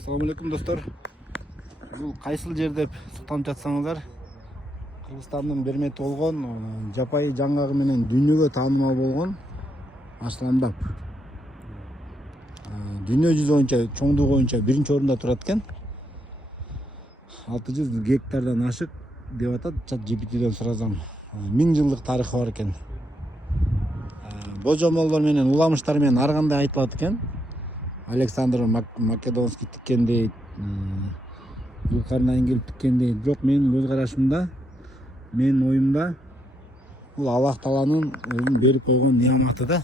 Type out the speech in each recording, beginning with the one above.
Assalamu alaikum dostlar. Бул кайсыл жер деп суктанып жатсаңыздар, Кыргызстандын бермети болгон, жапайы жаңгагы менен дүйнөгө таанымал болгон Асланбап. Дүйнө жүзү боюнча чоңдугу боюнча биринчи орунда турат экен. 600 гектардан ашык деп атат ChatGPT'ден суразам. 1000 жылдык тарыхы бар экен. Божомолдор менен уламыштар менен ар кандай айтылат экен. Александр Македонский тиккен дейт, Юлкарнайын келип тиккен дейт. Бирок менин көз карашымда, менин оюмда бул Аллах Тааланын өзүнүн берип койгон неаматы да.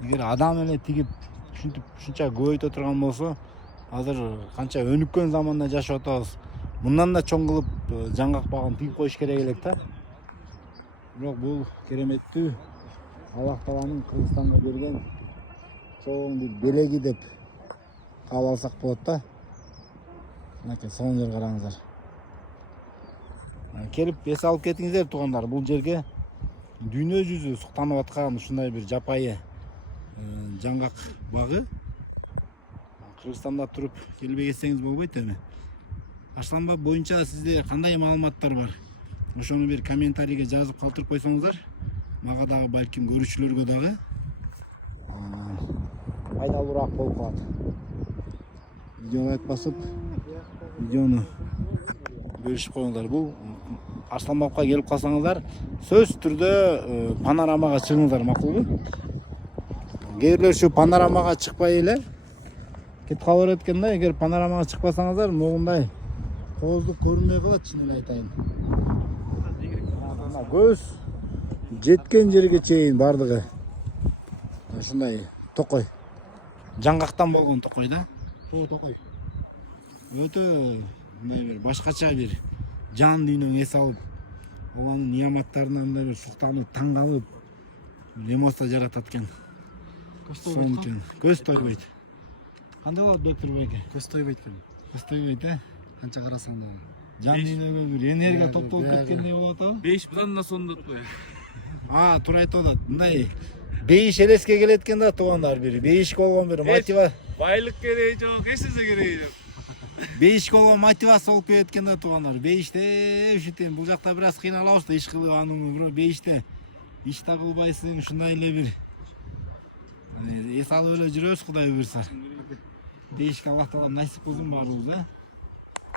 Эгер адам эле тигип ушинтип ушунча көбөйтө турган болсо, азыр канча өнүккөн заманда жашап атабыз. Мындан да чоң кылып жаңгак багын тигип коюш керек элек да. Бирок бул кереметтүү Аллах Тааланын Кыргызстанга берген чоң бир белеги деп кабыл алсак болот да. Мынакей соңун жер караңыздар. Келип эс алып кетиңиздер туугандар, бул жерге дүйнө жүзү суктанып аткан ушундай бир жапайы жаңгак багы. Кыргызстанда туруп келбей кетсеңиз болбойт эми. Асланбап боюнча сизде кандай маалыматтар бар? Ошону бир комментарийге жазып калтырып койсоңуздар, мага дагы балким көрүүчүлөргө дагы пайдалуураак болуп калат. Видео лайк басып, видеону бөлүшүп коюңуздар. Бул Асланбапка келип калсаңыздар, сөзсүз түрдө панорамага чыгыңыздар, макулбу? Кээ бирлер ушу панорамага чыкпай эле кетип кала берет экен да. Эгер панорамага чыкпасаңыздар, могундай кооздук көрүнбөй калат, чын эле айтайын. Көз жеткен жерге чейин бардыгы ушундай токой. Жаңгактан болгон токой да. Токой. Өтө мындай бир башкача бир жан дүйнөң эс алып, Алланын неаматтарына мындай бир суктанып, таң калып, эмоция жаратат экен. Көз тойбойт. Кандай болот доктор байке? Көз тойбойт экен. Көз тойбойт, Канча карасаң да. Жан дүйнөгө бир энергия топтолуп кеткендей болот а? 5 будан да сондот кой. Туура айтып атат. Мындай бейиш элеске келет экен да туугандар, бир бейиш болгон бир мотива. Байлык кереги жок, эч нерсе кереги жок. Бейиш болгон мотивация болуп келет экен да туугандар. Бейиште ушинтем бул жакта бир аз кыйналабыз да иш кылып анын, бирок бейиште иш да кылбайсың, ушундай эле бир эс алып эле жүрөбүз, Кудай буйрса. Бейишке Аллах Таала насип кылсын баарыбыз,